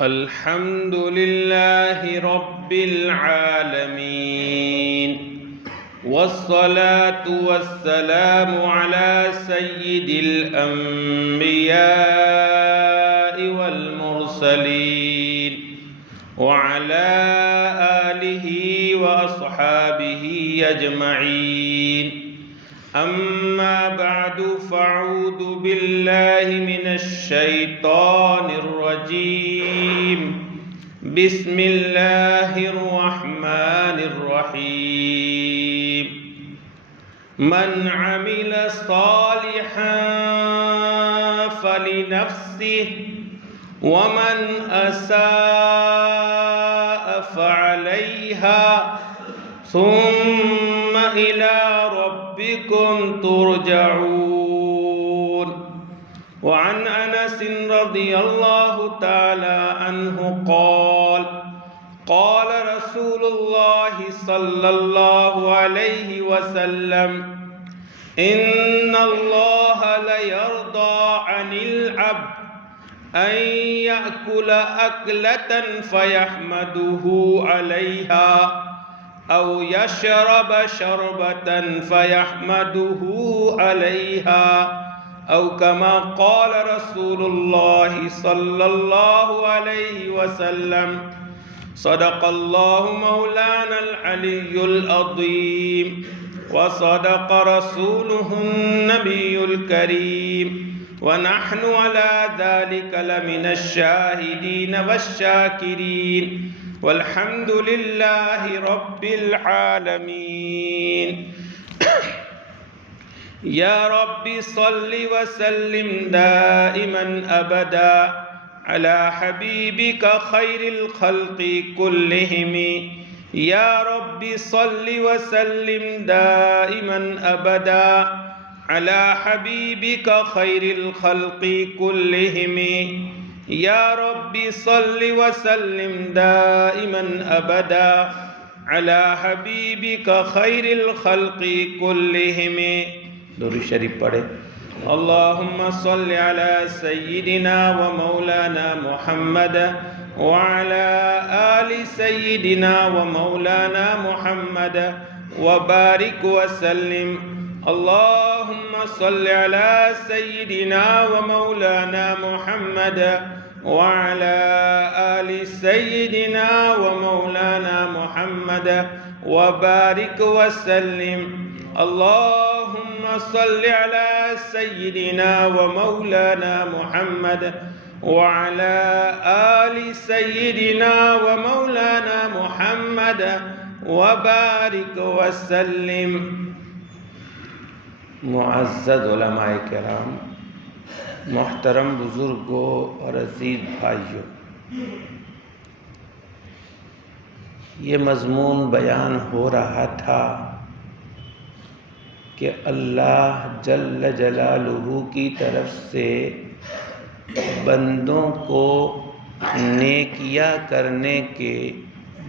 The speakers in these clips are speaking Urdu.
الحمد لله رب العالمين، والصلاة والسلام على سيد الأنبياء والمرسلين وعلى آله وأصحابه أجمعين. أما بعد، فأعوذ بالله من الشيطان الرجيم. بسم الله الرحمن الرحيم. من عمل صالحا فلنفسه ومن أساء فعليها ثم إلى ربكم ترجعون. وعن أنس رضي الله تعالى عنه قال: قال رسول الله صلى الله عليه وسلم: إن الله ليرضى عن العبد أن يأكل أكلة فيحمده عليها أو يشرب شربة فيحمده عليها، أو كما قال رسول الله صلى الله عليه وسلم. صدق الله مولانا العلي العظيم، وصدق رسوله النبي الكريم، ونحن على ذلك لمن الشاهدين والشاكرين، والحمد لله رب العالمين. يا رب صل وسلم دائما أبدا على حبيبك خير الخلق كلهم. يا رب صل وسلم دائما أبدا على حبيبك خير الخلق كلهم. يا رب صل وسلم دائما أبدا على حبيبك خير الخلق كلهم. درود شریف پڑھے. اللهم صل على سيدنا ومولانا محمد وعلى آل سيدنا ومولانا محمد وبارك وسلم. اللهم صل على سيدنا ومولانا محمد وعلى آل سيدنا ومولانا محمد وبارك وسلم. اللهم صل على سيدنا ومولانا محمد وعلى آل سيدنا ومولانا محمد وبارك وسلم. معزز علماء کرام، محترم بزرگوں اور عزیز بھائیوں، یہ مضمون بیان ہو رہا تھا کہ اللہ جل جلالہ کی طرف سے بندوں کو نیکیاں کرنے کے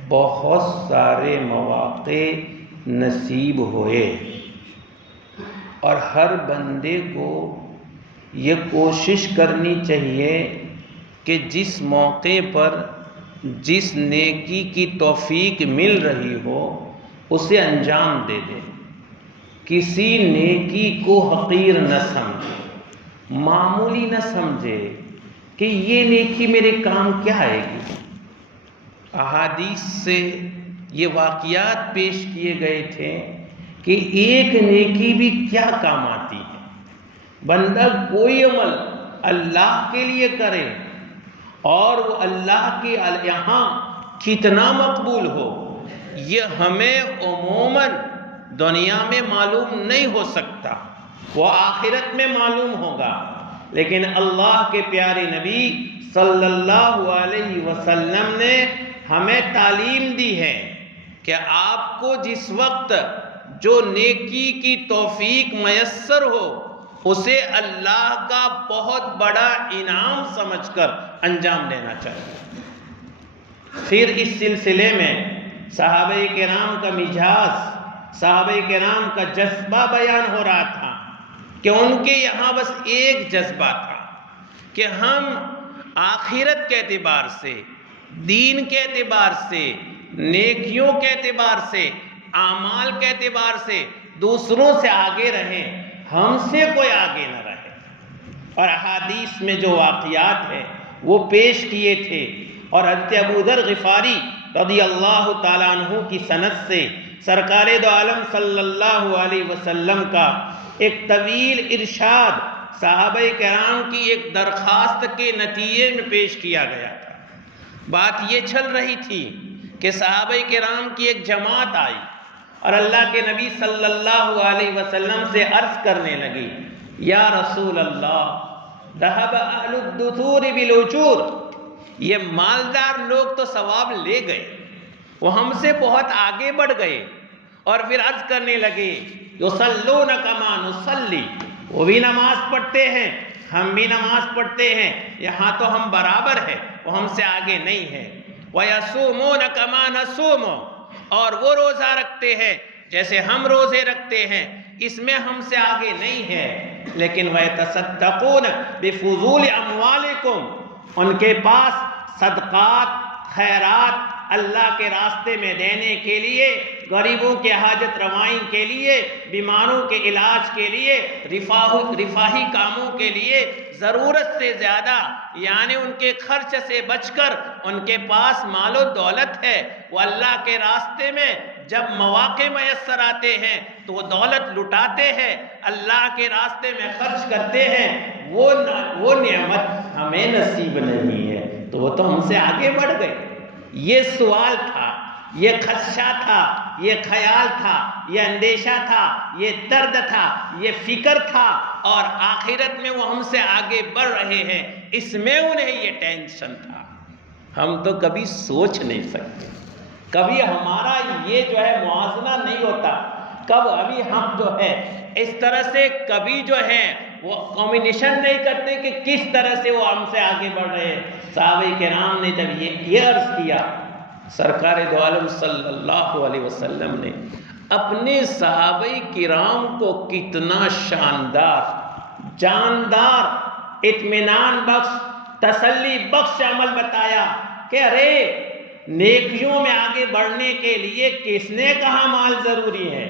بہت سارے مواقع نصیب ہوئے، اور ہر بندے کو یہ کوشش کرنی چاہیے کہ جس موقع پر جس نیکی کی توفیق مل رہی ہو اسے انجام دے دے. کسی نیکی کو حقیر نہ سمجھے، معمولی نہ سمجھے کہ یہ نیکی میرے کام کیا آئے گی. احادیث سے یہ واقعات پیش کیے گئے تھے کہ ایک نیکی بھی کیا کام آتی ہے. بندہ کوئی عمل اللہ کے لیے کرے اور وہ اللہ کے یہاں کتنا مقبول ہو، یہ ہمیں عموماً دنیا میں معلوم نہیں ہو سکتا، وہ آخرت میں معلوم ہوگا. لیکن اللہ کے پیارے نبی صلی اللہ علیہ وسلم نے ہمیں تعلیم دی ہے کہ آپ کو جس وقت جو نیکی کی توفیق میسر ہو اسے اللہ کا بہت بڑا انعام سمجھ کر انجام دینا چاہیے. پھر اس سلسلے میں صحابہ کرام کا مزاج، صحابہ کرام کا جذبہ بیان ہو رہا تھا کہ ان کے یہاں بس ایک جذبہ تھا کہ ہم آخرت کے اعتبار سے، دین کے اعتبار سے، نیکیوں کے اعتبار سے، اعمال کے اعتبار سے دوسروں سے آگے رہیں، ہم سے کوئی آگے نہ رہے۔ اور احادیث میں جو واقعات ہیں وہ پیش کیے تھے، اور حضرت ابو ذر غفاری رضی اللہ تعالیٰ عنہ کی سند سے سرکار دو عالم صلی اللہ علیہ وسلم کا ایک طویل ارشاد صحابہ کرام کی ایک درخواست کے نتیجے میں پیش کیا گیا تھا۔ بات یہ چل رہی تھی کہ صحابہ کرام کی ایک جماعت آئی اور اللہ کے نبی صلی اللہ علیہ وسلم سے عرض کرنے لگی، یا رسول اللہ، ذهب اہل الدثور بالأجور، یہ مالدار لوگ تو ثواب لے گئے، وہ ہم سے بہت آگے بڑھ گئے۔ اور پھر عرض کرنے لگے، یصلون کما نصلی، وہ بھی نماز پڑھتے ہیں، ہم بھی نماز پڑھتے ہیں، یہاں تو ہم برابر ہیں، وہ ہم سے آگے نہیں ہیں۔ وَيَصُومُونَ كَمَا نَصُومُ، اور وہ روزہ رکھتے ہیں جیسے ہم روزے رکھتے ہیں، اس میں ہم سے آگے نہیں ہے۔ لیکن وَيَتَصَدَّقُونَ بِفُضُولِ أَمْوَالِكُمْ، ان کے پاس صدقات، خیرات اللہ کے راستے میں دینے کے لیے، غریبوں کے حاجت روائی کے لیے، بیماروں کے علاج کے لیے، رفاہی کاموں کے لیے ضرورت سے زیادہ، یعنی ان کے خرچ سے بچ کر ان کے پاس مال و دولت ہے، وہ اللہ کے راستے میں جب مواقع میسر آتے ہیں تو وہ دولت لٹاتے ہیں، اللہ کے راستے میں خرچ کرتے ہیں، وہ نعمت ہمیں نصیب نہیں ہے، تو وہ تو ہم سے آگے بڑھ گئے۔ یہ سوال تھا، یہ خدشہ تھا، یہ خیال تھا، یہ اندیشہ تھا، یہ درد تھا، یہ فکر تھا، اور آخرت میں وہ ہم سے آگے بڑھ رہے ہیں، اس میں انہیں یہ ٹینشن تھا۔ ہم تو کبھی سوچ نہیں سکتے، کبھی ہمارا یہ جو ہے موازنہ نہیں ہوتا، کب ابھی ہم جو ہے اس طرح سے کبھی جو ہے وہ کمبینیشن نہیں کرتے کہ کس طرح سے وہ ہم سے آگے بڑھ رہے ہیں۔ صحابہ کرام نے جب یہ عرض کیا، سرکار دو عالم صلی اللہ علیہ وسلم نے اپنے صحابہ کرام کو کتنا شاندار، جاندار، اطمینان بخش، تسلی بخش عمل بتایا کہ ارے نیکیوں میں آگے بڑھنے کے لیے کس نے کہا مال ضروری ہے؟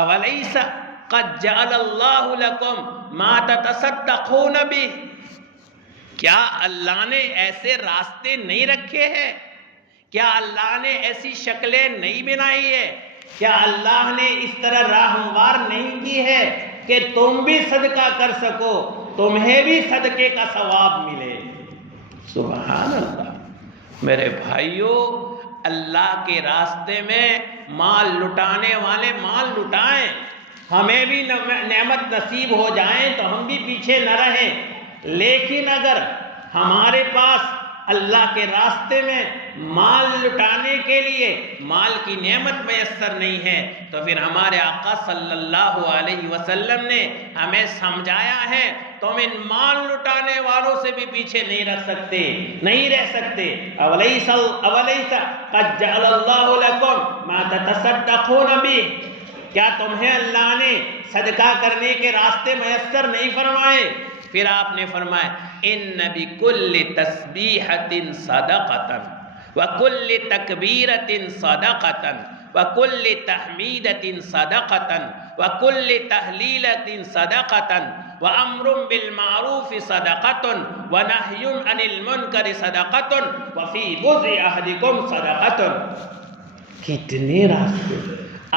اولیس قد جعل اللہ لکم ما تتصدقون بہ، کیا اللہ نے ایسے راستے نہیں رکھے ہیں؟ کیا اللہ نے ایسی شکلیں نہیں بنائی ہے؟ کیا اللہ نے اس طرح راہ ہموار نہیں کی ہے کہ تم بھی صدقہ کر سکو، تمہیں بھی صدقے کا ثواب ملے؟ سبحان اللہ۔ میرے بھائیوں، اللہ کے راستے میں مال لٹانے والے مال لٹائیں، ہمیں بھی نعمت نصیب ہو جائیں تو ہم بھی پیچھے نہ رہیں۔ لیکن اگر ہمارے پاس اللہ کے راستے میں مال لٹانے کے لیے مال کی نعمت میسر نہیں ہے تو پھر ہمارے آقا صلی اللہ علیہ وسلم نے ہمیں سمجھایا ہے تم ان مال لٹانے والوں سے بھی پیچھے نہیں رہ سکتے۔ اولیس قد جعل اللہ لکم ما تتصدقون بہ، کیا تمہیں اللہ نے صدقہ کرنے کے راستے میسر نہیں فرمائے؟ پھر آپ نے فرمایا ان بکل تسبیحۃ صدقۃ وکل تکبیرۃ صدقۃ وکل تحمیدۃ صدقۃ وکل تہلیلۃ صدقۃ وامر بالمعروف صدقۃ ونہی عن المنکر صدقۃ وفی بضع احدکم صدقۃ۔ کتنے راستے!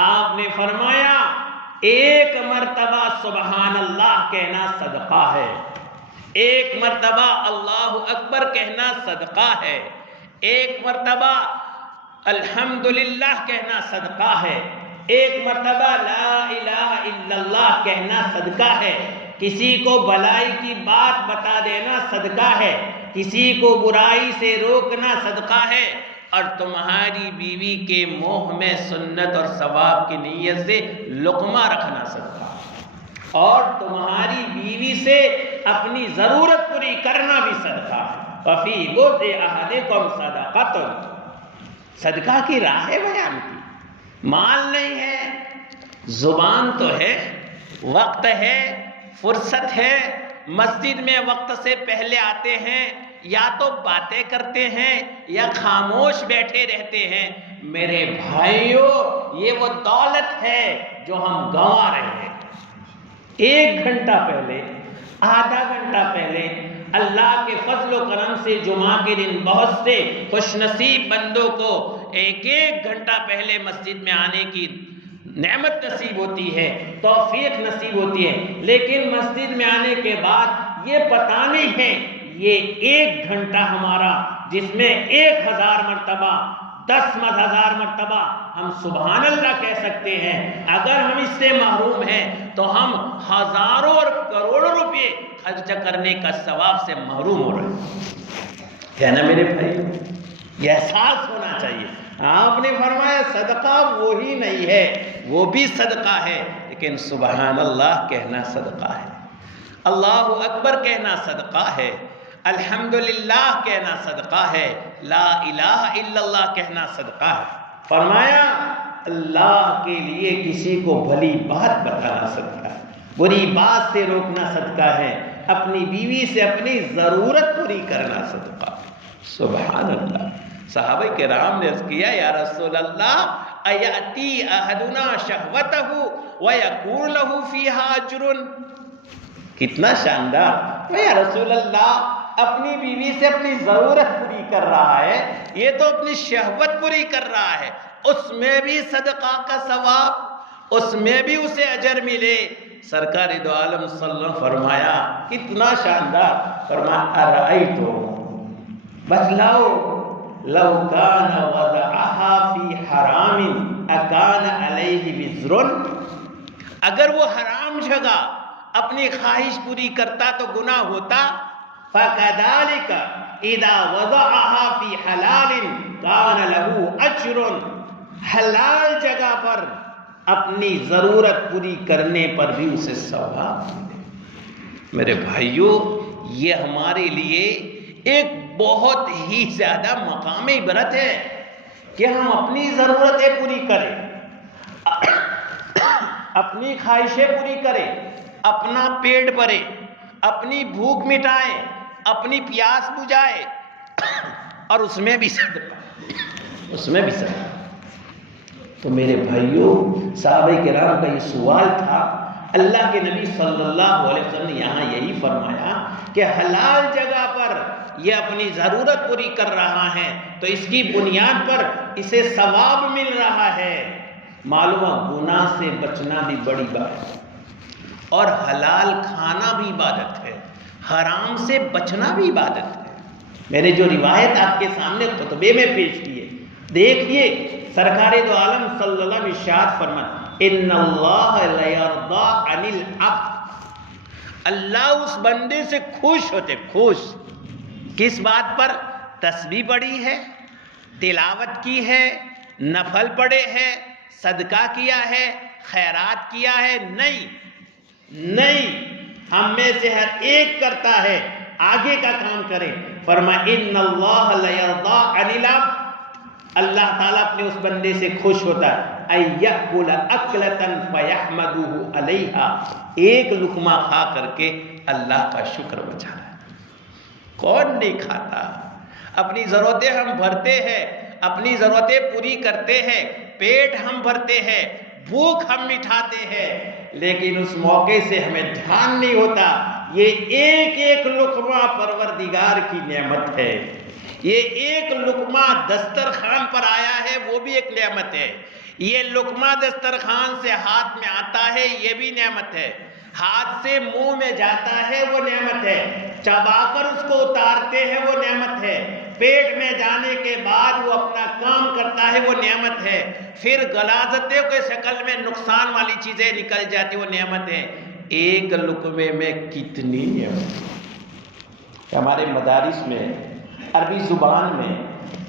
آپ نے فرمایا ایک مرتبہ سبحان اللہ کہنا صدقہ ہے، ایک مرتبہ اللہ اکبر کہنا صدقہ ہے، ایک مرتبہ الحمدللہ کہنا صدقہ ہے، ایک مرتبہ لا الہ الا اللہ کہنا صدقہ ہے، کسی کو بلائی کی بات بتا دینا صدقہ ہے، کسی کو برائی سے روکنا صدقہ ہے، اور تمہاری بیوی کے منہ میں سنت اور ثواب کی نیت سے لقمہ رکھنا صدقہ ہے، اور تمہاری بیوی سے اپنی ضرورت پوری کرنا بھی صدقہ ہے۔ وفی بضع احدکم صدقۃ، صدقہ کی راہ بیان کی۔ مال نہیں ہے، زبان تو ہے، وقت ہے، فرصت ہے، مسجد میں وقت سے پہلے آتے ہیں یا تو باتیں کرتے ہیں یا خاموش بیٹھے رہتے ہیں۔ میرے بھائیوں، یہ وہ دولت ہے جو ہم گنوا رہے ہیں۔ 1 گھنٹہ پہلے، آدھا گھنٹہ پہلے اللہ کے فضل و کرم سے جمعہ کے دن بہت سے خوش نصیب بندوں کو 1 گھنٹہ پہلے مسجد میں آنے کی نعمت نصیب ہوتی ہے، توفیق نصیب ہوتی ہے، لیکن مسجد میں آنے کے بعد یہ پتہ نہیں ہے یہ 1 گھنٹہ ہمارا جس میں 1000 مرتبہ 10,000 مرتبہ ہم سبحان اللہ کہہ سکتے ہیں، اگر ہم اس سے محروم ہیں تو ہم ہزاروں اور کروڑوں روپے خرچ کرنے کا ثواب سے محروم ہو رہے ہیں۔ کیا نا میرے بھائی، یہ احساس ہونا چاہیے۔ آپ نے فرمایا صدقہ وہی نہیں ہے، وہ بھی صدقہ ہے، لیکن سبحان اللہ کہنا صدقہ ہے، اللہ اکبر کہنا صدقہ ہے، الحمدللہ کہنا صدقہ ہے، لا الہ الا اللہ کہنا صدقہ ہے۔ فرمایا اللہ کے لیے کسی کو بھلی بات بتانا صدقہ ہے، بری بات سے روکنا صدقہ ہے، اپنی بیوی سے اپنی ضرورت پوری کرنا صدقہ ہے۔ سبحان اللہ۔ صحابہ کرام نے عرض کیا یا رسول اللہ ایاتی احدنا شہوتہ ویکون لہ فیہا اجر۔ کتنا شاندار، یا رسول اللہ اپنی بیوی سے اپنی ضرورت پوری کر رہا ہے، یہ تو اپنی شہوت پوری کر رہا ہے، اس میں بھی صدقہ کا ثواب، اس میں بھی اسے اجر ملے۔ سرکار دو عالم صلی اللہ علیہ وسلم فرمایا کتنا شاندار، فرمایا ارأیتم، بتلاؤ، لو کان وضعها فی حرام اکان علیہ وزر، اگر وہ حرام جگہ اپنی خواہش پوری کرتا تو گناہ ہوتا، فَكَذَلِكَ اِذَا وَضَعَهَا فِي حَلَالٍ كَانَ لَهُ أَجْرٌ، حلال جگہ پر اپنی ضرورت پوری کرنے پر بھی اسے ثواب ملے۔ میرے بھائیوں، یہ ہمارے لیے ایک بہت ہی زیادہ مقام عبرت ہے کہ ہم اپنی ضرورتیں پوری کریں، اپنی خواہشیں پوری کریں، اپنا پیٹ بھرے، اپنی بھوک مٹائے، اپنی پیاس بجھائے، اور اس میں بھی صدقہ، اس میں بھی صدقہ۔ تو میرے بھائیوں، صحابہ کرام کا یہ سوال تھا، اللہ کے نبی صلی اللہ علیہ وسلم نے یہاں یہی فرمایا کہ حلال جگہ پر یہ اپنی ضرورت پوری کر رہا ہے تو اس کی بنیاد پر اسے ثواب مل رہا ہے۔ معلوم گناہ سے بچنا بھی بڑی بات ہے، اور حلال کھانا بھی عبادت ہے، حرام سے بچنا بھی عبادت ہے۔ میں نے جو روایت آپ کے سامنے خطبے میں پیش کی ہے، دیکھیے سرکار دو عالم صلی اللہ علیہ وسلم ارشاد فرماتے ان اللہ لیرضی عن العبد، اللہ اس بندے سے خوش ہوتے، خوش کس بات پر؟ تسبیح پڑھی ہے، تلاوت کی ہے، نفل پڑھے ہے، صدقہ کیا ہے، خیرات کیا ہے؟ نہیں، ہم میں سے ہر ایک کرتا ہے، آگے کا کام کریں۔ فرمایا ان اللہ لیرضی عن العبد، اللہ تعالیٰ اپنے اس بندے سے خوش ہوتا ہے ان یأکل اکلۃ فیحمدہ علیہا، ایک لقمہ کھا کر کے اللہ کا شکر بجا رہا ہے۔ کون نہیں کھاتا؟ اپنی ضرورتیں ہم بھرتے ہیں، اپنی ضرورتیں پوری کرتے ہیں، پیٹ ہم بھرتے ہیں، بھوک ہم مٹھاتے ہیں، لیکن اس موقع سے ہمیں دھیان نہیں ہوتا یہ ایک ایک لقمہ پروردگار کی نعمت ہے، یہ ایک لقمہ دسترخوان پر آیا ہے وہ بھی ایک نعمت ہے، یہ لقمہ دسترخوان سے ہاتھ میں آتا ہے یہ بھی نعمت ہے، ہاتھ سے منہ میں جاتا ہے وہ نعمت ہے، چبا کر اس کو اتارتے ہیں وہ نعمت ہے، پیٹ میں جانے کے بعد وہ اپنا کام کرتا ہے وہ نعمت ہے، پھر غلاظتوں کے شکل میں نقصان والی چیزیں نکل جاتی وہ نعمت ہے۔ ایک لقمے میں کتنی نعمت۔ ہمارے مدارس میں عربی زبان میں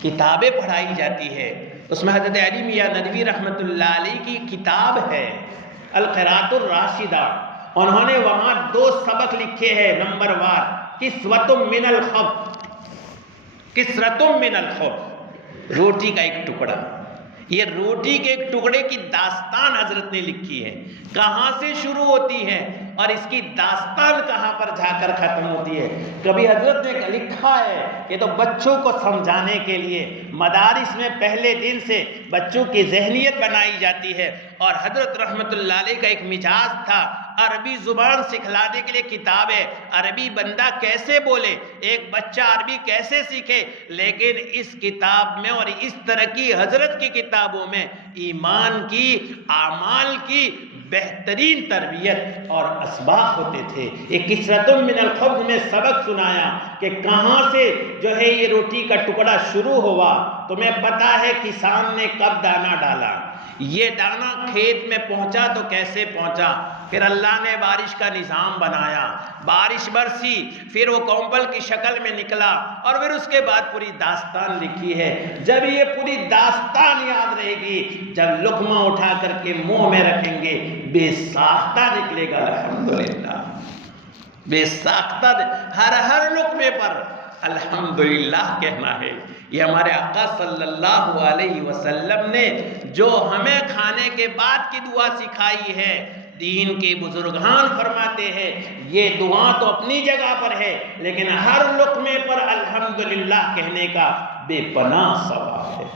کتابیں پڑھائی جاتی ہے، اس میں حضرت علی میاں ندوی رحمۃ اللہ علیہ کی کتاب ہے القراءۃ الراشدہ، انہوں نے وہاں 2 سبق لکھے ہیں، نمبر 1 کسوۃ من الخبز، کسرۃ من الخبز، روٹی کا ایک ٹکڑا، یہ روٹی کے ایک ٹکڑے کی داستان حضرت نے لکھی ہے، کہاں سے شروع ہوتی ہے؟ اور اس کی داستان کہاں پر جا کر ختم ہوتی ہے۔ کبھی حضرت نے لکھا ہے کہ تو بچوں کو سمجھانے کے لیے مدارس میں پہلے دن سے بچوں کی ذہنیت بنائی جاتی ہے، اور حضرت رحمت اللہ علیہ کا ایک مزاج تھا، عربی زبان سکھلانے کے لیے کتابیں، عربی بندہ کیسے بولے، ایک بچہ عربی کیسے سیکھے، لیکن اس کتاب میں اور اس طرح کی حضرت کی کتابوں میں ایمان کی، اعمال کی بہترین تربیت اور اسباق ہوتے تھے۔ ایک کثرت من الخبز میں سبق سنایا کہ کہاں سے جو ہے یہ روٹی کا ٹکڑا شروع ہوا، تمہیں پتا ہے کسان نے کب دانہ ڈالا، یہ دانہ کھیت میں پہنچا تو کیسے پہنچا، پھر اللہ نے بارش کا نظام بنایا، بارش برسی، پھر وہ کمبل کی شکل میں نکلا، اور پھر اس کے بعد پوری داستان لکھی ہے۔ جب یہ پوری داستان یاد رہے گی، جب لقمہ اٹھا کر کے منہ میں رکھیں گے بے ساختہ نکلے گا، الحمدللہ بے ساختہ، ہر لقمے پر الحمدللہ کہنا ہے۔ یہ ہمارے آقا صلی اللہ علیہ وسلم نے جو ہمیں کھانے کے بعد کی دعا سکھائی ہے، دین کے بزرگان فرماتے ہیں یہ دعا تو اپنی جگہ پر ہے، لیکن ہر لقمے پر الحمدللہ کہنے کا بے پناہ ثواب ہے۔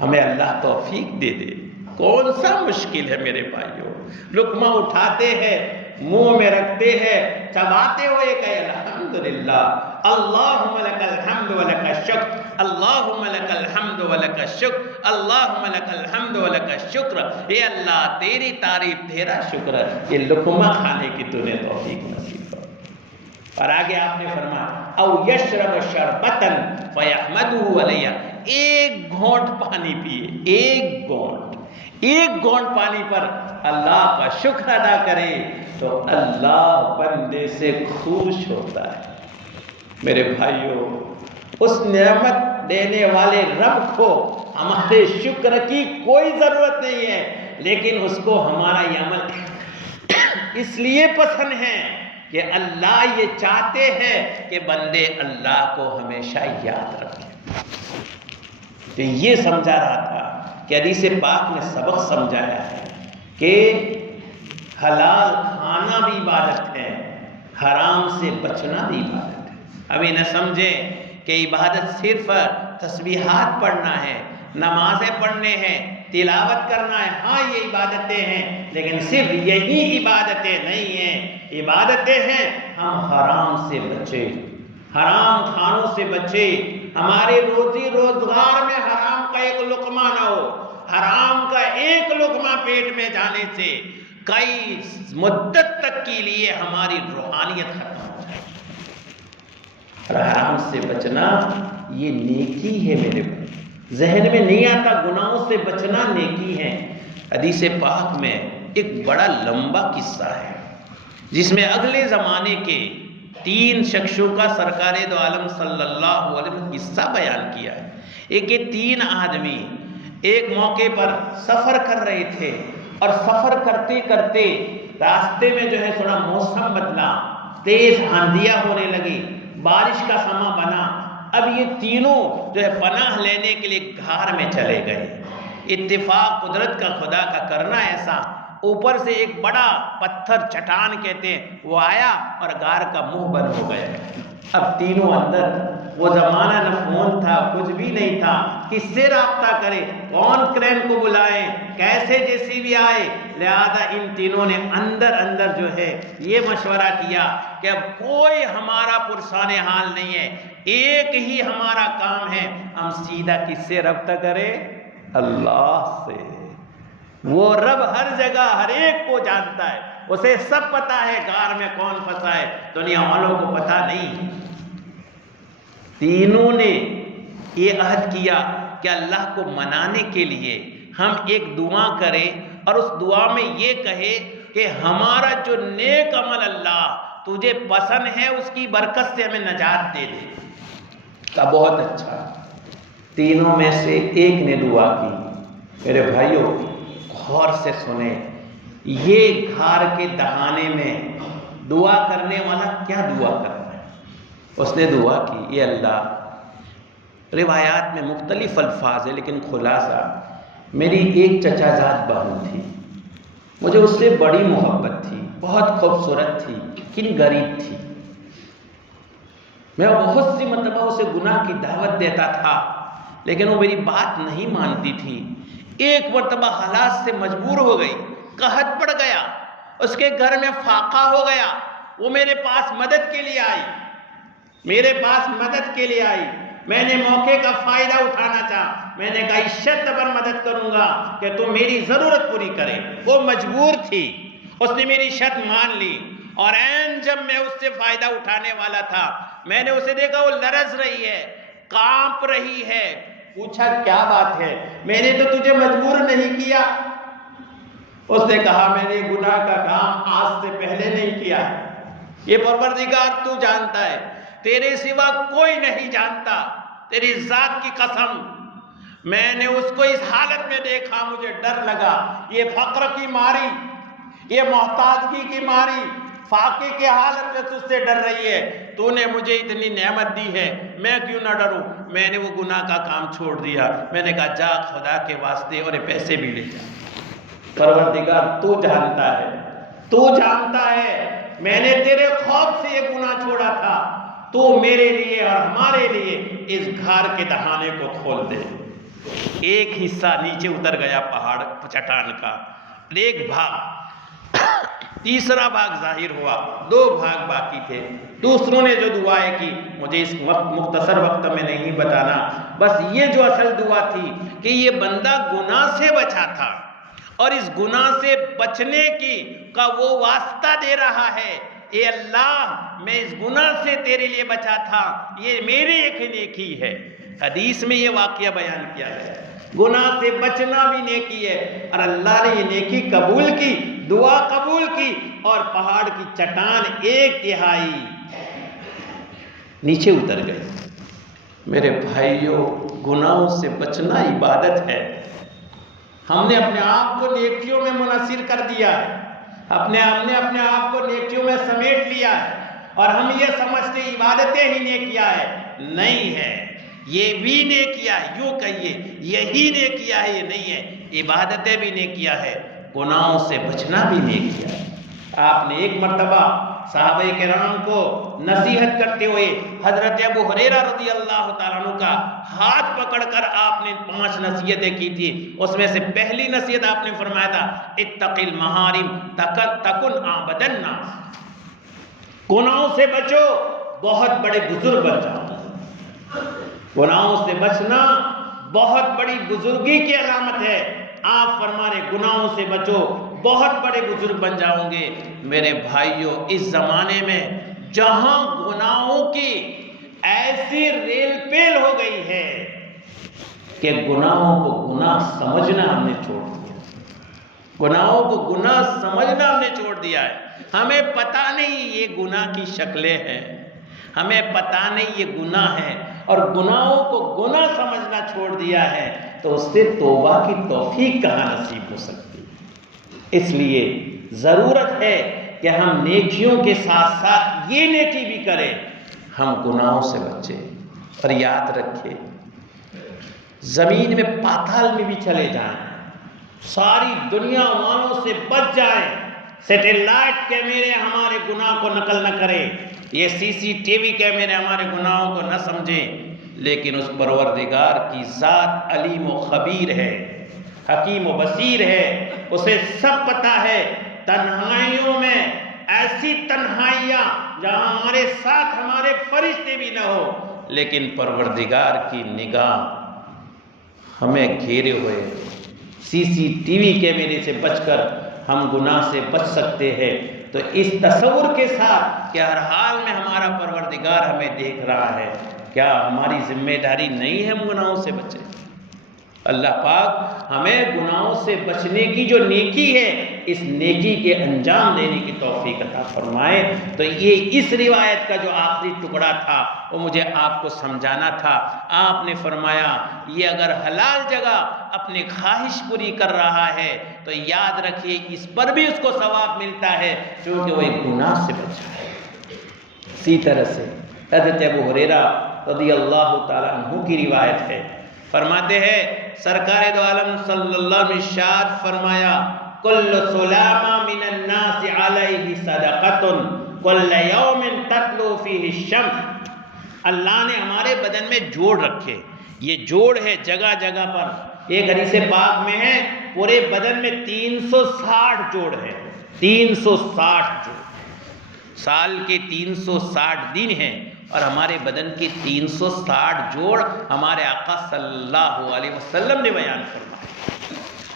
ہمیں اللہ توفیق دے دے۔ کون سا مشکل ہے میرے بھائیوں، لقمہ اٹھاتے ہیں، منہ میں رکھتے ہیں، چباتے ہوئے کہ الحمدللہ، اللہم لک الحمد ولک الشکر، اللہم لک الحمد ولک الشکر، اللہم لک الحمد ولک الشکر، اے اللہ تیری تعریف، تیرا شکر، یہ لقمہ کھانے کی تو نے توفیق نصیب کرو۔ اور آگے آپ نے فرمایا او یشرب شربتا فیحمدہ علیہ، ایک گھونٹ پانی پیے، ایک گھونٹ پانی پر اللہ کا شکر ادا کرے تو اللہ بندے سے خوش ہوتا ہے۔ میرے بھائیوں، اس نعمت دینے والے رب کو ہمارے شکر کی کوئی ضرورت نہیں ہے، لیکن اس کو ہمارا یہ عمل اس لیے پسند ہے کہ اللہ یہ چاہتے ہیں کہ بندے اللہ کو ہمیشہ یاد رکھیں۔ تو یہ سمجھا رہا تھا کہ حدیث پاک میں سبق سمجھایا ہے کہ حلال کھانا بھی عبادت ہے، حرام سے بچنا بھی عبادت ہے۔ ابھی نہ سمجھیں کہ عبادت صرف تسبیحات پڑھنا ہے، نمازیں پڑھنے ہیں، تلاوت کرنا ہے، ہاں یہ عبادتیں ہیں، لیکن صرف یہی عبادتیں نہیں ہیں۔ عبادتیں ہیں ہم حرام سے بچے، حرام کھانوں سے بچے، ہمارے روزی روزگار میں حرام کا ایک لقمہ نہ ہو، حرام کا ایک لقمہ پیٹ میں جانے سے کئی مدت تک کے لیے ہماری روحانیت ختم ہو جائے۔ اور حرام سے بچنا یہ نیکی ہے میرے بھائی، ذہن میں نہیں آتا گناہوں سے بچنا نیکی ہے۔ حدیث پاک میں ایک بڑا لمبا قصہ ہے جس میں اگلے زمانے کے 3 شخصوں کا سرکار دو عالم صلی اللہ علیہ وسلم قصہ بیان کیا ہے۔ ایک یہ 3 آدمی ایک موقع پر سفر کر رہے تھے، اور سفر کرتے کرتے راستے میں جو ہے تھوڑا موسم بدلا، تیز آندھیاں ہونے لگی، بارش کا سماں بنا۔ اب یہ تینوں جو ہے پناہ لینے کے لیے غار میں چلے گئے۔ اتفاق قدرت کا، خدا کا کرنا ایسا، اوپر سے ایک بڑا پتھر، چٹان کہتے ہیں، وہ آیا اور غار کا منہ بند ہو گیا۔ اب تینوں اندر، وہ زمانہ نہ فون تھا، کچھ بھی نہیں تھا، کس سے رابطہ کرے، کون کرین کو بلائیں، کیسے جیسی بھی آئے، لہذا ان تینوں نے اندر جو ہے یہ مشورہ کیا کہ اب کوئی ہمارا پرسان حال نہیں ہے، ایک ہی ہمارا کام ہے، ہم سیدھا کس سے رابطہ کریں؟ اللہ سے۔ وہ رب ہر جگہ ہر ایک کو جانتا ہے، اسے سب پتا ہے غار میں کون پھنسا ہے، دنیا والوں کو پتا نہیں۔ تینوں نے یہ عہد کیا کہ اللہ کو منانے کے لیے ہم ایک دعا کریں، اور اس دعا میں یہ کہے کہ ہمارا جو نیک عمل اللہ تجھے پسند ہے اس کی برکت سے ہمیں نجات دے دے۔ کہا بہت اچھا۔ تینوں میں سے ایک نے دعا کی۔ میرے بھائیوں غور سے سنیں، یہ غار کے دہانے میں دعا کرنے والا کیا دعا کرتا ہے؟ اس نے دعا کی، اے اللہ، روایات میں مختلف الفاظ ہیں لیکن خلاصہ، میری ایک چچا زاد بہن تھی، مجھے اس سے بڑی محبت تھی، بہت خوبصورت تھی لیکن غریب تھی۔ میں بہت سی مرتبہ اسے گناہ کی دعوت دیتا تھا لیکن وہ میری بات نہیں مانتی تھی۔ ایک مرتبہ حالات سے مجبور ہو گئی، قحط پڑ گیا، اس کے گھر میں فاقہ ہو گیا، وہ میرے پاس مدد کے لیے آئی، میں نے موقع کا فائدہ اٹھانا چاہا، میں نے کہا اس شرط پر مدد کروں گا کہ تم میری ضرورت پوری کرے۔ وہ مجبور تھی، اس نے میری شرط مان لی، اور عین جب میں اس سے فائدہ اٹھانے والا تھا میں نے اسے دیکھا وہ لرز رہی ہے، کانپ رہی ہے۔ پوچھا کیا بات ہے؟ میں نے تو تجھے مجبور نہیں کیا۔ اس نے کہا میں نے گناہ کا کام آج سے پہلے نہیں کیا ہے، یہ پروردگار تو جانتا ہے، تیرے سوا کوئی نہیں جانتا، تیری ذات کی قسم میں نے اس کو اس حالت میں دیکھا، مجھے ڈر لگا، یہ فقر کی ماری، یہ محتاجگی کی ماری، فاقے کے حالت میں تجھ سے ڈر رہی ہے، تو نے مجھے اتنی نعمت دی ہے، میں کیوں نہ ڈروں؟ میں نے وہ گناہ کا کام چھوڑ دیا، میں نے کہا جا خدا کے واسطے اور یہ پیسے بھی لے جا، پروردگار تو جانتا ہے میں نے تیرے خوف سے یہ گناہ چھوڑا تھا، تو میرے لیے اور ہمارے لیے اس گھر کے دہانے کو کھول دے۔ ایک حصہ نیچے اتر گیا پہاڑ چٹان کا، ایک بھاگ، تیسرا بھاگ ظاہر ہوا، 2 بھاگ باقی تھے۔ دوسروں نے جو دعائیں کی مجھے اس مختصر وقت میں نہیں بتانا، بس یہ جو اصل دعا تھی کہ یہ بندہ گناہ سے بچا تھا اور اس گناہ سے بچنے کا وہ واسطہ دے رہا ہے، اے اللہ میں اس گناہ سے تیرے لیے بچا تھا، یہ میری ایک نیکی ہے۔ حدیث میں یہ واقعہ بیان کیا ہے، گناہ سے بچنا بھی نیکی ہے، اور اللہ نے یہ نیکی قبول کی، دعا قبول کی، اور پہاڑ کی چٹان 1/3 نیچے اتر گئے۔ میرے بھائیوں، گناہوں سے بچنا عبادت ہے۔ ہم نے اپنے آپ کو نیکیوں میں منحصر کر دیا ہے، ہم نے اپنے آپ کو نیکیوں میں سمیٹ لیا ہے، اور ہم یہ سمجھتے عبادتیں ہی نیکیاں ہے، نہیں ہے، یہ بھی نیکیاں ہے، یوں کہیے یہی نیکیاں ہے، یہ نہیں ہے، عبادتیں بھی نیکیاں ہے، گناہوں سے بچنا بھی نیکیاں ہے۔ آپ نے ایک مرتبہ صحابہ کرام کو نصیحت کرتے ہوئے حضرت ابو ہریرہ رضی اللہ تعالیٰ عنہ کا ہاتھ پکڑ کر آپ نے 5 نصیحتیں کی تھی، اس میں سے پہلی نصیحت آپ نے فرمایا تھا اتق المحارم تکن عابد الناس، گناہوں سے بچو بہت بڑے بزرگ بن جاؤ۔ گناہوں سے بچنا بہت بڑی بزرگی کی علامت ہے، آپ فرما رہے گناہوں سے بچو بہت بڑے بزرگ بن جاؤ گے۔ میرے بھائیوں، اس زمانے میں جہاں گناہوں کی ایسی ریل پیل ہو گئی ہے کہ گناہوں کو گناہ سمجھنا ہم نے چھوڑ دیا، گناہوں کو گناہ سمجھنا ہم نے چھوڑ دیا ہے۔ ہمیں پتہ نہیں یہ گناہ کی شکلیں ہیں، ہمیں پتہ نہیں یہ گناہ ہے، اور گناہوں کو گناہ سمجھنا چھوڑ دیا ہے تو اس سے توبہ کی توفیق کہاں نصیب ہو سکتی ہے؟ اس لیے ضرورت ہے کہ ہم نیکیوں کے ساتھ ساتھ یہ نیکی بھی کریں، ہم گناہوں سے بچیں، اور یاد رکھیں زمین میں پاتال میں بھی چلے جائیں، ساری دنیا والوں سے بچ جائیں، سیٹلائٹ کیمرے ہمارے گناہ کو نقل نہ کریں، یہ CCTV کیمرے ہمارے گناہوں کو نہ سمجھیں، لیکن اس پروردگار کی ذات علیم و خبیر ہے، حکیم و بصیر ہے، اسے سب پتہ ہے۔ تنہائیوں میں ایسی تنہائیاں جہاں ہمارے ساتھ ہمارے فرشتے بھی نہ ہو، لیکن پروردگار کی نگاہ ہمیں گھیرے ہوئے، CCTV کیمرے سے بچ کر ہم گناہ سے بچ سکتے ہیں، تو اس تصور کے ساتھ کہ ہر حال میں ہمارا پروردگار ہمیں دیکھ رہا ہے، کیا ہماری ذمہ داری نہیں ہے ہم گناہوں سے بچیں؟ اللہ پاک ہمیں گناہوں سے بچنے کی جو نیکی ہے اس نیکی کے انجام دینے کی توفیق عطا فرمائے۔ تو یہ اس روایت کا جو آخری ٹکڑا تھا وہ مجھے آپ کو سمجھانا تھا۔ آپ نے فرمایا یہ اگر حلال جگہ اپنی خواہش پوری کر رہا ہے تو یاد رکھیے اس پر بھی اس کو ثواب ملتا ہے کیونکہ وہ ایک گناہ سے بچا ہے۔ اسی طرح سے حضرت ابو ہریرہ رضی اللہ تعالیٰ عنہ کی روایت ہے، فرماتے ہیں سرکار دو عالم صلی اللہ علیہ وسلم نے ارشاد فرمایا کل سلامہ من الناس علیہ صدقۃ کل یوم تطلع فیہ الشمس. اللہ نے ہمارے بدن میں جوڑ رکھے، یہ جوڑ ہے جگہ جگہ پر. ایک حدیث پاک میں ہے پورے بدن میں 360 جوڑ ہے، 360 جوڑ. سال کے 360 دن ہیں اور ہمارے بدن کے 360 جوڑ ہمارے آقا صلی اللہ علیہ وسلم نے بیان فرمایا.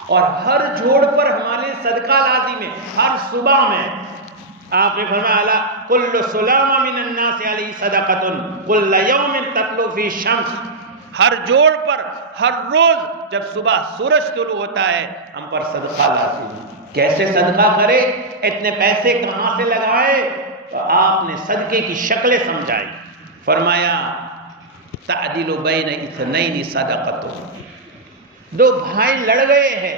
اور ہر جوڑ پر ہمارے صدقہ لازم ہے. ہر صبح میں آپ نے فرمایا کل سلامہ من الناس علیہ صدقۃ کل یوم تطلع فی الشمس. ہر جوڑ پر ہر روز جب صبح سورج طلوع ہوتا ہے ہم پر صدقہ لازم ہے. کیسے صدقہ کرے، اتنے پیسے کہاں سے لگائے؟ تو آپ نے صدقے کی شکلیں سمجھائی. فرمایا تعدل بین اثنین صدقۃ. دو بھائی لڑ گئے ہیں،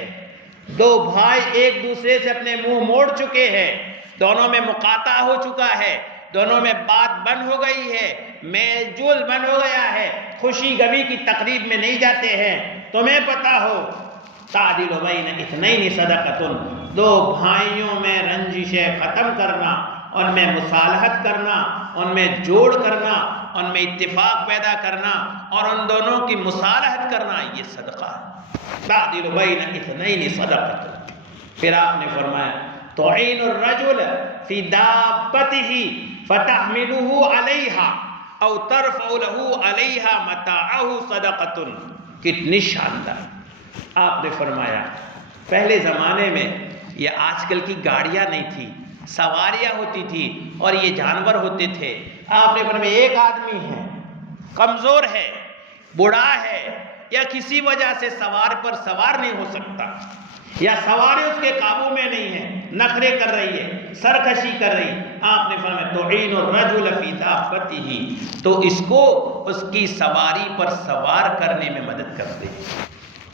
دو بھائی ایک دوسرے سے اپنے منہ موڑ چکے ہیں، دونوں میں مقاطع ہو چکا ہے، دونوں میں بات بند ہو گئی ہے، میل جول بند ہو گیا ہے، خوشی غمی کی تقریب میں نہیں جاتے ہیں. تمہیں پتا ہو تعدل بین اثنین صدقۃ، دو بھائیوں میں رنجشیں ختم کرنا، ان میں مصالحت کرنا، ان میں جوڑ کرنا، ان میں اتفاق پیدا کرنا اور ان دونوں کی مصالحت کرنا، یہ صدقہ ہے. تعدل بین اثنین صدقۃ. پھر آپ نے فرمایا تعین الرجل فی دابتہ فتحملہ علیہا او ترفع له علیہا متاعہ صدقۃ. کتنی شاندار. آپ نے فرمایا پہلے زمانے میں یہ آج کل کی گاڑیاں نہیں تھی، سواریاں ہوتی تھی اور یہ جانور ہوتے تھے. آپ نے فرمایا ایک آدمی ہے، کمزور ہے، بوڑھا ہے، یا کسی وجہ سے سوار پر سوار نہیں ہو سکتا، یا سواری اس کے قابو میں نہیں ہے، نخرے کر رہی ہے، سرکشی کر رہی. آپ نے فرمایا تعین الرجل فی دابتہ، تو اس کو اس کی سواری پر سوار کرنے میں مدد کر دے،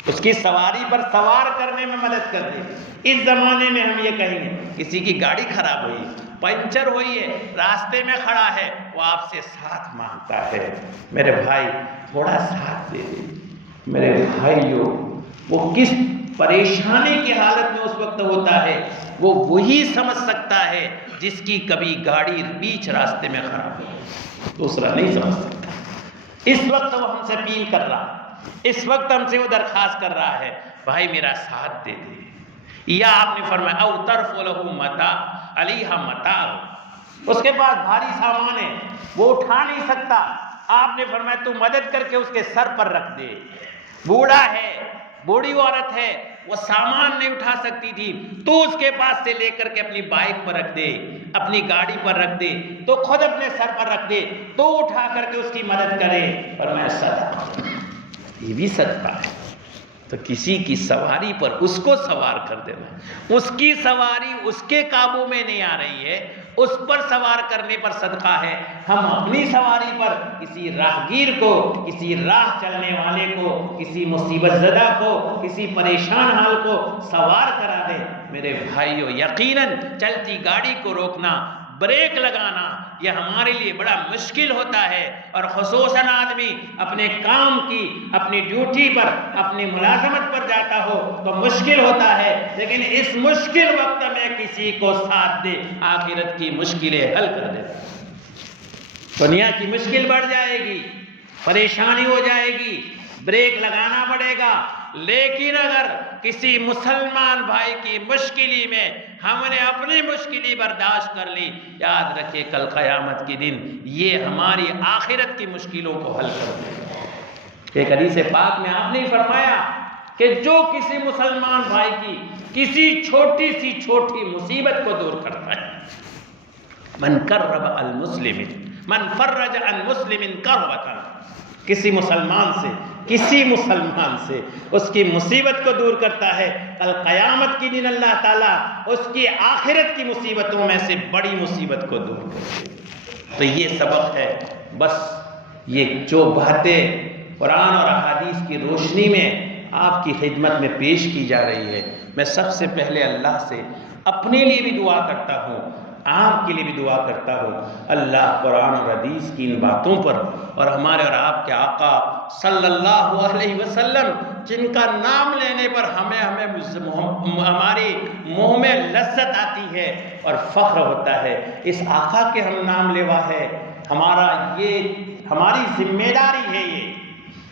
اس کی سواری پر سوار کرنے میں مدد کر دے. اس زمانے میں ہم یہ کہیں گے کسی کی گاڑی خراب ہوئی، پنچر ہوئی ہے، راستے میں کھڑا ہے، وہ آپ سے ساتھ مانگتا ہے، میرے بھائی تھوڑا ساتھ دے دے. میرے بھائیو، وہ کس پریشانی کی حالت میں اس وقت ہوتا ہے وہ وہی سمجھ سکتا ہے جس کی کبھی گاڑی بیچ راستے میں خراب ہو، دوسرا نہیں سمجھ سکتا. اس وقت وہ ہم سے اپیل کر رہا، اس وقت ہم سے وہ درخواست کر رہا ہے بھائی میرا ساتھ دے دے. یا آپ نے فرمایا او ترفع له متاع علیہا متاع. اس کے پاس بھاری سامان ہے، وہ اٹھا نہیں سکتا، آپ نے فرمایا تو مدد کر کے اس کے سر پر رکھ دے. بوڑھا ہے، بوڑھی عورت ہے، وہ سامان نہیں اٹھا سکتی تھی، تو اس کے پاس سے لے کر کے اپنی بائک پر رکھ دے، اپنی گاڑی پر رکھ دے، تو خود اپنے سر پر رکھ دے، تو اٹھا کر کے اس کی مدد کرے. فرمایا صدقہ، یہ بھی صدقہ ہے. تو کسی کی سواری پر اس کو سوار کر دینا، اس کی سواری اس کے قابو میں نہیں آ رہی ہے، اس پر سوار کرنے پر صدقہ ہے. ہم اپنی سواری پر کسی راہگیر کو، کسی راہ چلنے والے کو، کسی مصیبت زدہ کو، کسی پریشان حال کو سوار کرا دیں. میرے بھائیو، یقیناً چلتی گاڑی کو روکنا، بریک لگانا، یہ ہمارے لیے بڑا مشکل ہوتا ہے، اور خصوصاً آدمی اپنے کام کی، اپنی ڈیوٹی پر، اپنی ملازمت پر جاتا ہو تو مشکل ہوتا ہے. لیکن اس مشکل وقت میں کسی کو ساتھ دے، آخرت کی مشکلیں حل کر دے. دنیا کی مشکل بڑھ جائے گی، پریشانی ہو جائے گی، بریک لگانا پڑے گا، لیکن اگر کسی مسلمان بھائی کی مشکلی میں ہم نے اپنی مشکلی برداشت کر لی، یاد رکھے کل قیامت کے دن یہ ہماری آخرت کی مشکلوں کو حل کر دے گا. ایک حدیث پاک میں آپ نے فرمایا کہ جو کسی مسلمان بھائی کی کسی چھوٹی سی چھوٹی مصیبت کو دور کرتا ہے، من کرب المسلم من فرج عن مسلم کربۃ، کسی مسلمان سے اس کی مصیبت کو دور کرتا ہے، کل قیامت کی دن اللہ تعالیٰ اس کی آخرت کی مصیبتوں میں سے بڑی مصیبت کو دور کرتے ہیں. تو یہ سبق ہے. بس یہ جو باتیں قرآن اور احادیث کی روشنی میں آپ کی خدمت میں پیش کی جا رہی ہے، میں سب سے پہلے اللہ سے اپنے لیے بھی دعا کرتا ہوں، آپ کے لیے بھی دعا کرتا ہوں. اللہ قرآن اور حدیث کی ان باتوں پر اور ہمارے اور آپ کے آقا صلی اللہ علیہ وسلم جن کا نام لینے پر ہماری منہ میں لذت آتی ہے اور فخر ہوتا ہے. اس آقا کے ہم نام لیوا ہے. ہماری ذمہ داری ہے،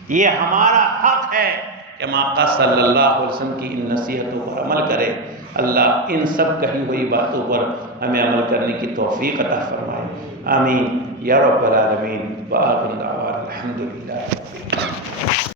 یہ ہمارا حق ہے کہ ہم آقا صلی اللہ علیہ وسلم کی ان نصیحتوں پر عمل کریں. اللہ ان سب کہی ہوئی باتوں پر ہمیں عمل کرنے کی توفیق عطا فرمائے. آمین یا رب العالمین. وآخر دعوانا الحمدللہ.